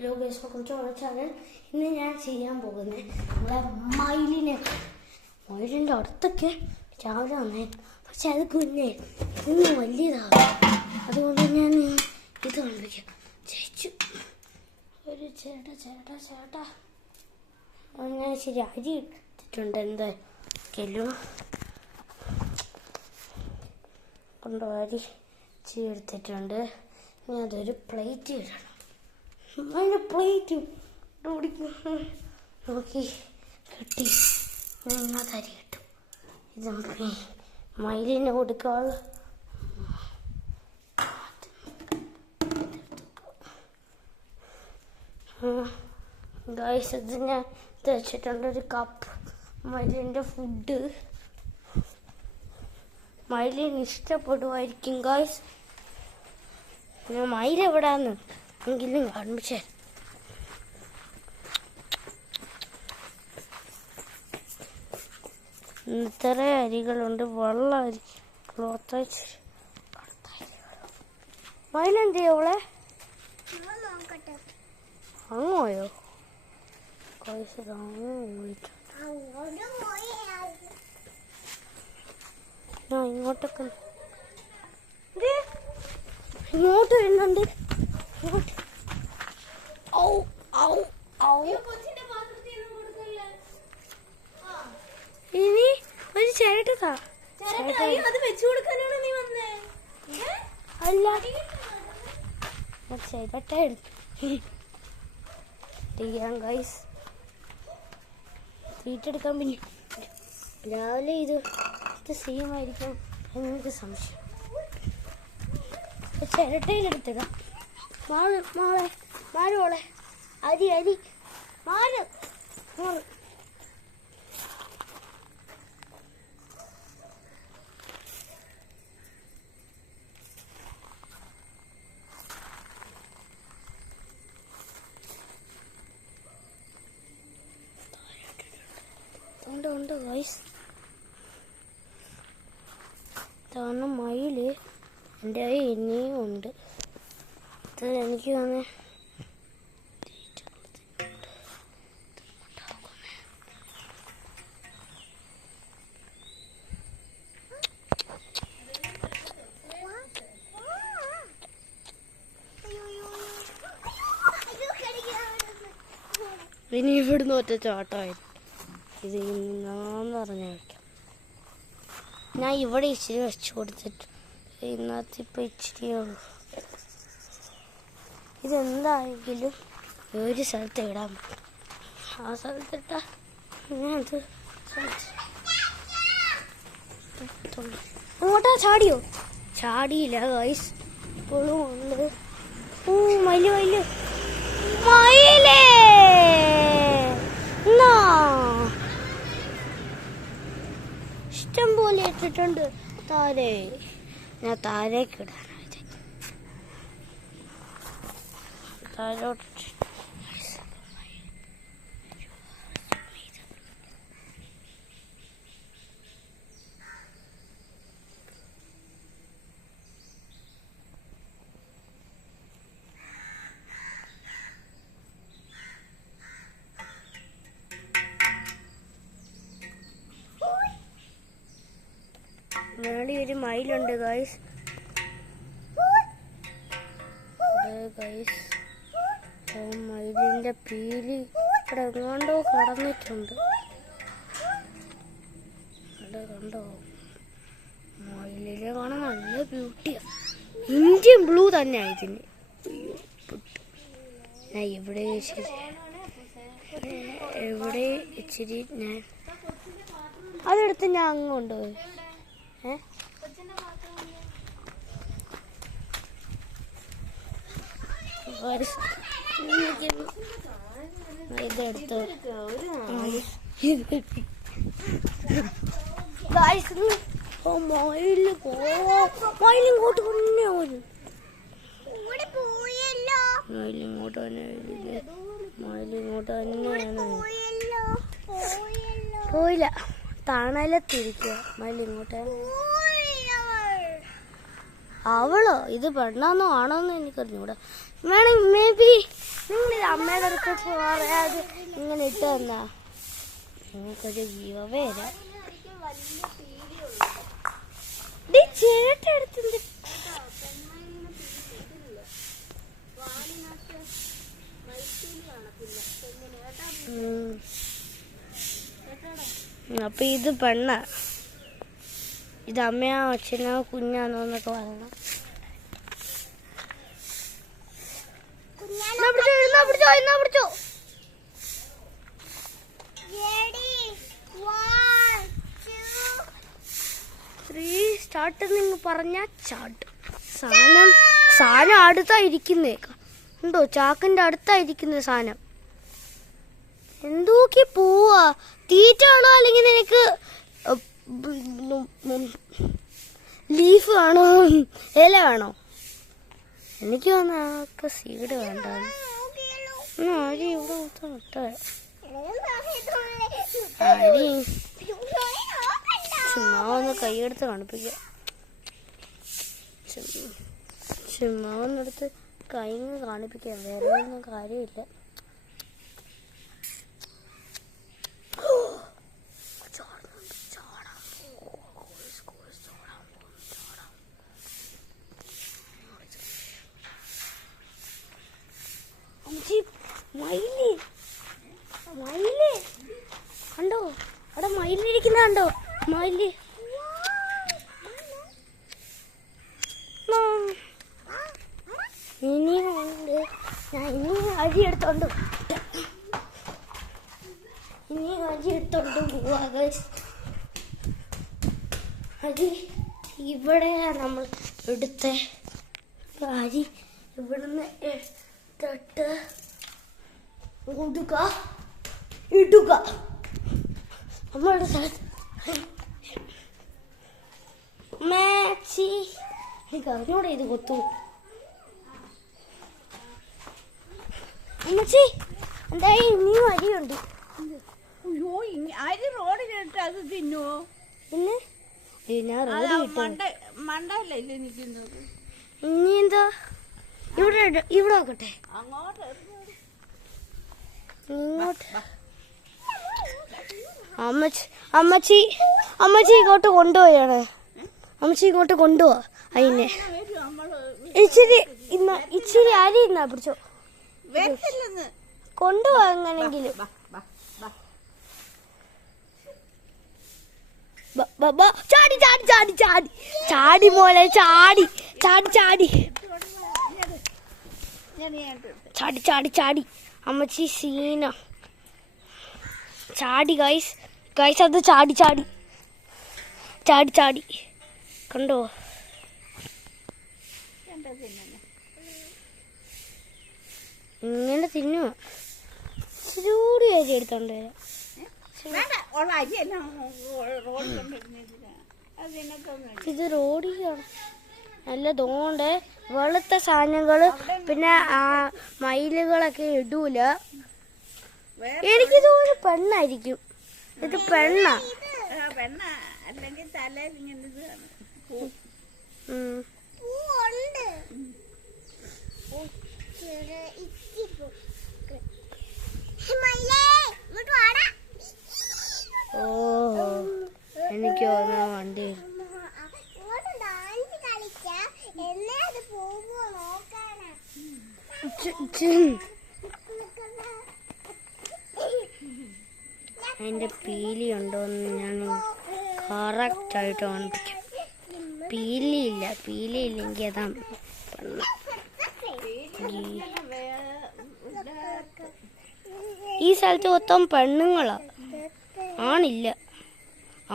Hello guys, welcome to our channel. ഇന്ന് ഞാൻ ചെയ്യാൻ പോകുന്നത് നമ്മളെ മയിലിൻ്റെ അടുത്തൊക്കെ രാവിലെ വന്നേ, പക്ഷെ അത് കുഞ്ഞേ ഇന്ന് വലിയതാകും. അതുകൊണ്ട് ഞാൻ ഇത് കാണിക്കാം. ചേച്ചു ഒരു ചേട്ടാ ഞാൻ ശരി അരി ഇട്ടിട്ടുണ്ട്. എന്തായാലും കൊണ്ടോ അരി എടുത്തിട്ടുണ്ട്. ഇനി അതൊരു പ്ലേറ്റ് ഇടണം. അതിൻ്റെ പ്ലേറ്റ് നോക്കി കെട്ടി ഇങ്ങനത്തെ അരി കിട്ടും. ഇത് മയിലിനെ കൊടുക്കാനുള്ള ഗൈസ്. ഇത് ഞാൻ വെച്ചിട്ടുണ്ട് ഒരു കപ്പ് മയിലിൻ്റെ ഫുഡ്. മയിലിന് ഇഷ്ടപ്പെടുമായിരിക്കും ഗൈസ്. മയിലെവിടാന്ന് എങ്കിലും കാണിച്ചേ. ഇത്ര അരികളുണ്ട്. വെള്ള അരി, മയിലെന്ത് ചെയ്യോളെ അങ്ങോയോ? ഇങ്ങോട്ടൊക്കെ ഇങ്ങോട്ട് വരുന്നുണ്ട്. ഇനി ഒരു ചേട്ടതാ അല്ല ചേട്ട ഗൈസ്. തീറ്റെടുക്കാൻ പിന്നെ രാവിലെ ഇത് സെയിമായിരിക്കും എനിക്ക് സംശയം. ചിരട്ടയിലെടുത്തിടാം. മാരോളെ അരി മാറ്. ഉണ്ട് ഗൈസ്. ഇതാണ് മയില്. എൻ്റെ ഇനിയും ഉണ്ട്. ഇത് എനിക്ക് തന്നെ ഇനി ഇവിടുന്ന് ഒറ്റ ചാട്ടമായിരുന്നു. ഇത് ഇന്നാന്ന് പറഞ്ഞ വയ്ക്കാം. ഞാൻ ഇവിടെ ഇച്ചിരി വെച്ച് കൊടുത്തിട്ട് ഇന്നത്തെ ഇപ്പം ഇച്ചിരിയേ ഉള്ളൂ. ഇതെന്തായെങ്കിലും ഒരു സ്ഥലത്ത് ഇടാൻ പറ്റും. ആ സ്ഥലത്തിട്ടാ ഞാനത് അങ്ങോട്ടാ ചാടിയോ? ചാടിയില്ല ഗൈസ്, ഇപ്പോഴും ഉണ്ട്. മയിലേ ഇഷ്ടം പോലെ ഇട്ടിട്ടുണ്ട് താഴെ. ഞാൻ താഴേക്ക് ഇടാനായിട്ട് താഴോട്ട് മേളി ഒരു മയിലുണ്ട് ഗൈസ്. മയിലിൻ്റെ പീലി ഇവിടെ എങ്ങാണ്ടോ കടന്നിട്ടുണ്ട്. ഇവിടെ കണ്ടോ? മയിലിനെ കാണാൻ നല്ല ബ്യൂട്ടിയാണ്. ഇന്ത്യൻ ബ്ലൂ തന്നെ ഇതിന്. ഞാൻ എവിടെ ഇച്ചിരി ഞാൻ അതെടുത്ത് ഞാൻ അങ്ങ് കൊണ്ടുപോയി. ഇതെടുത്ത് മയിലിങ്ങോട്ട് തന്നെ പോലും മയിലിങ്ങോട്ട് തന്നെയാണ്. പോയില്ല, തണലത്തിരിക്കുക. മയിലിങ്ങോട്ട് അവളോ ഇത് പെണ്ണാന്നോ ആണോന്ന് എനിക്കറിഞ്ഞൂടാ. വേണമെങ്കിൽ മേ ബി നിങ്ങളിത് നിനക്ക് പറയാതെ ഇങ്ങനെ ഇട്ട് തന്നാ നിങ്ങൾക്കൊരു ജീവവേല. ചേട്ടെടുത്ത് അപ്പൊ ഇത് പെണ്ണ, ഇത് അമ്മയോ അച്ഛനോ കുഞ്ഞാണോ എന്നൊക്കെ പറയണം. പിടിച്ചോ സ്റ്റാർട്ട് നിങ്ങൾ പറഞ്ഞാ ചാട്ടും. സാധനം അടുത്തായിരിക്കുന്നേ ഉണ്ടോ, ചാക്കിന്റെ അടുത്തായിരിക്കുന്ന സാധനം. എന്തൊക്കെ പോവാ, തീറ്റ ആണോ അല്ലെങ്കിൽ നിനക്ക് ലീഫ് വേണോ ഇല വേണോ? എനിക്ക് തോന്നുന്നു സീഡ് വേണ്ട. അരി ഇവിടെ മുട്ട അരി ചുമ്മാ ഒന്ന് കൈയെടുത്ത് കാണിപ്പിക്കുക. ചുമ്മാ ഒന്നെടുത്ത് കൈ കാണിപ്പിക്കാം, വേറെ ഒന്നും കാര്യമില്ല. മയില് കണ്ടോ, അവിടെ മയിലിരിക്കുന്ന കണ്ടോ, മയില്. ഇനിയുണ്ട്, ഞാൻ ഇനി അരി എടുത്തോണ്ട് പോവാ. അരി ഇവിടെ നമ്മൾ എടുത്ത അരി ഇവിടുന്ന് എടുത്തിട്ട് ഇടുക നമ്മളുടെ സ്ഥലത്ത്. എനിക്ക് അറിഞ്ഞൂടെ ഇത് കൊത്തു. അമ്മച്ചി എന്തായി, ഇനിയും അരിയുണ്ട്. അരി റോഡിലിട്ട് അത് തിന്നുവോ? പിന്നെ ഞാൻ മണ്ടല്ലേ നിൽക്കുന്നത്. ഇനി എന്താ ഇവിടെ നോക്കട്ടെ, ഇങ്ങോട്ട്. അമ്മച്ചി ഇങ്ങോട്ട് കൊണ്ടുപോയാണ്. അമ്മച്ചി ഇങ്ങോട്ട് കൊണ്ടുപോവാ. അതിനെ ഇച്ചിരി അരി ഇന്നാ പിടിച്ചോ, കൊണ്ടുപോവാ. എങ്ങനെങ്കിലും ചാടി മോനെ, ചാടി അമ്മച്ചി സീന ചാടി. ഗൈസ് അത് ചാടി കണ്ടോ. ഇങ്ങനെ തിന്നുവോ? ചൂടി അരി എടുത്തോണ്ട് വരാം. ഇത് റോഡിലാണ് നല്ല തോണ്ട് വെളുത്ത സാധനങ്ങള്, പിന്നെ മയിലുകളൊക്കെ ഇടൂല. എനിക്ക് തോന്നുന്നു പെണ്ണായിരിക്കും, ഇത് പെണ്ണാ. അല്ലെങ്കിൽ തലയിൽ ഇങ്ങനെ ഓഹോ, എനിക്ക് തോന്നുന്ന വണ്ടി അതിന്റെ പീലി ഉണ്ടോന്ന് ഞാൻ കറക്റ്റായിട്ട് കാണിപ്പിക്കാം. പീലിയില്ലെങ്കിൽ അതാ പെണ്ണ. ഈ സ്ഥലത്ത് മൊത്തം പെണ്ണുങ്ങളാ, ആണില്ല.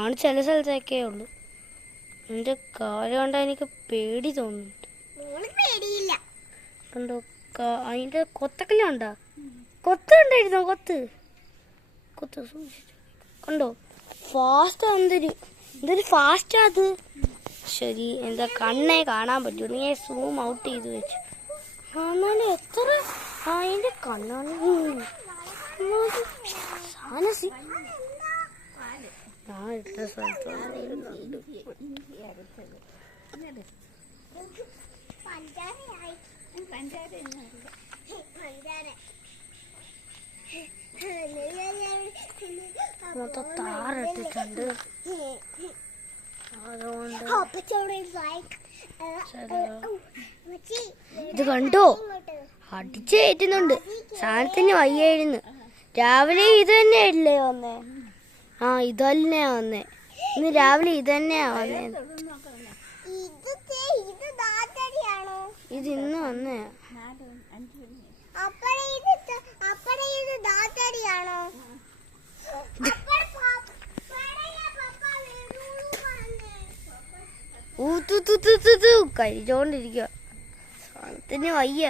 ആണ് ചില സ്ഥലത്തൊക്കെ ഉള്ളു. എന്റെ കാര്യം കൊണ്ടാ എനിക്ക് പേടി തോന്നുന്നുണ്ട്. കണ്ടോ, അതിന്റെ കൊത്തൊക്കെ ഉണ്ടാ, കൊത്തുണ്ടായിരുന്നോ? കൊത്ത് സൂക്ഷിച്ചു. കണ്ടോ ഫാസ്റ്റ്, എന്തൊരു ഫാസ്റ്റാ അത്. ശരി, എന്താ കണ്ണേ കാണാൻ പറ്റൂ, നീ സൂം ഔട്ട് ചെയ്ത് വെച്ചു. എന്നാലും എത്ര അതിന്റെ കണ്ണാണ്. ഞാൻ ഇട്ട സ്ഥലത്ത് മൊത്തം താറിട്ടിട്ടുണ്ട്. അതുകൊണ്ട് ഇത് കണ്ടോ, അടിച്ചു കയറ്റുന്നുണ്ട്. സാധനത്തിന് വയ്യായിരുന്നു. രാവിലെ ഇത് തന്നെയല്ലേ വന്നേ? ആ, ഇത് തന്നെയാ വന്നേ. ഇന്ന് രാവിലെ ഇത് തന്നെയാ വന്നേ. ഇത് ഇന്ന് വന്നേ. കഴിച്ചോണ്ടിരിക്കുക. സാധനത്തിന് വയ്യ.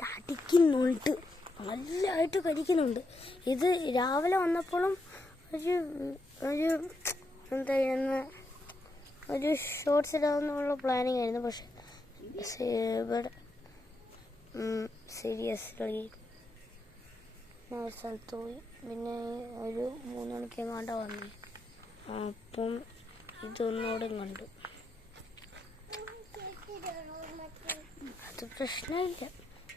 കടിക്കുന്നുണ്ട്, നല്ലതായിട്ട് കടിക്കുന്നുണ്ട്. ഇത് രാവിലെ വന്നപ്പോഴും ഒരു എന്തായിരുന്നു, ഒരു ഷോർട്സ് ഇടാമെന്നുള്ള പ്ലാനിങ് ആയിരുന്നു. പക്ഷെ ഇവിടെ സീരിയസ്ലി ഞാൻ ഒരു സ്ഥലത്ത് പോയി. പിന്നെ ഒരു 3 മണിക്ക് എങ്ങാണ്ട വന്നു. അപ്പം ഇതൊന്നുകൂടെ കണ്ടു. അത് പ്രശ്നമില്ല,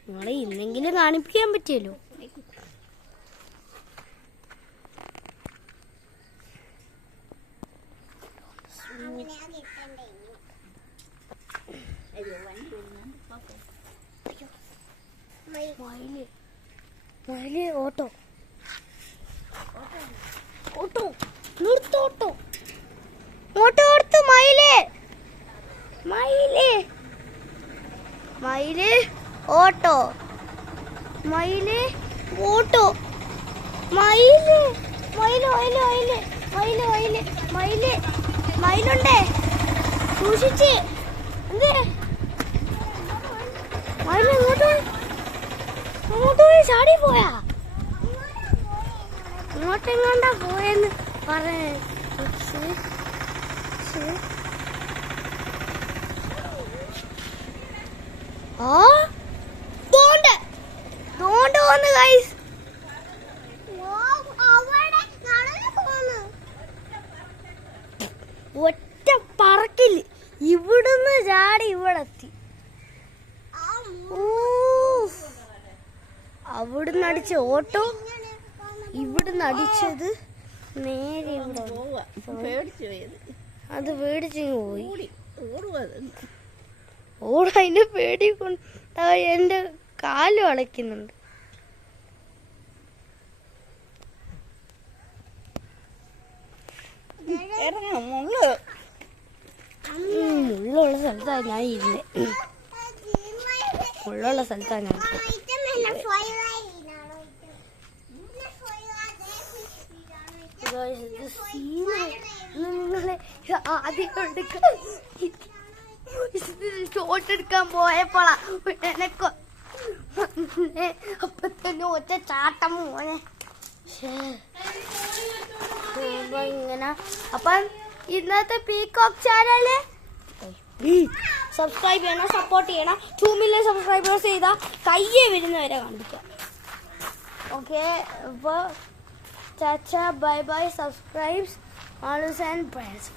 നിങ്ങളെ ഇന്നെങ്കിലും കാണിപ്പിക്കാൻ പറ്റിയല്ലോ. മയില് ഓട്ടോ നിർത്തോട്ടോ, ഓട്ടോ ഓർത്ത് മയില് ഓട്ടോ, മയില് ഓട്ടോ, മയിലുണ്ടേ, സൂക്ഷിച്ച്. എന്തേ മയില് അങ്ങോട്ട് പോയി ചാടി പോയാ? ഇങ്ങോട്ടെങ്ങോണ്ടാ പോയെന്ന് പറയേ. ആ തോണ്ട് വന്ന് ഗൈസ്. ഒറ്റ പറക്കില് ഇവിടുന്ന് ചാടി ഇവിടെ എത്തി. അവിടുന്ന് അടിച്ച ഓട്ടോ ഇവിടുന്ന് അടിച്ചത് നേരെ ഇവിടെ. അത് പേടിച്ചിങ് പോയി. ഓടതിന്റെ പേടി കൊണ്ട് എന്റെ കാലും അളയ്ക്കുന്നുണ്ട്. മുള്ളുള്ള സ്ഥലത്താണ് ഞാൻ ഇരുന്നേ. മുള്ളുള്ള സ്ഥലത്താണ് ഞാൻ. നിങ്ങളെ ആദ്യം ഷോട്ടെടുക്കാൻ പോയപ്പോളാ എനക്ക് അപ്പൊ തന്നെ ഒറ്റ ചാട്ടം മോനെ. ഇങ്ങനെ അപ്പം ഇന്നത്തെ പീകോക്ക് ചാനല് സബ്സ്ക്രൈബ് ചെയ്യണം, സപ്പോർട്ട് ചെയ്യണം. 2 മില്യൺ സബ്സ്ക്രൈബേഴ്സ് ചെയ്താൽ കയ്യെ വരുന്നവരെ കാണിക്കാം. ഓക്കെ, അപ്പോൾ ചാച്ച bye bye. Subscribes, always and price.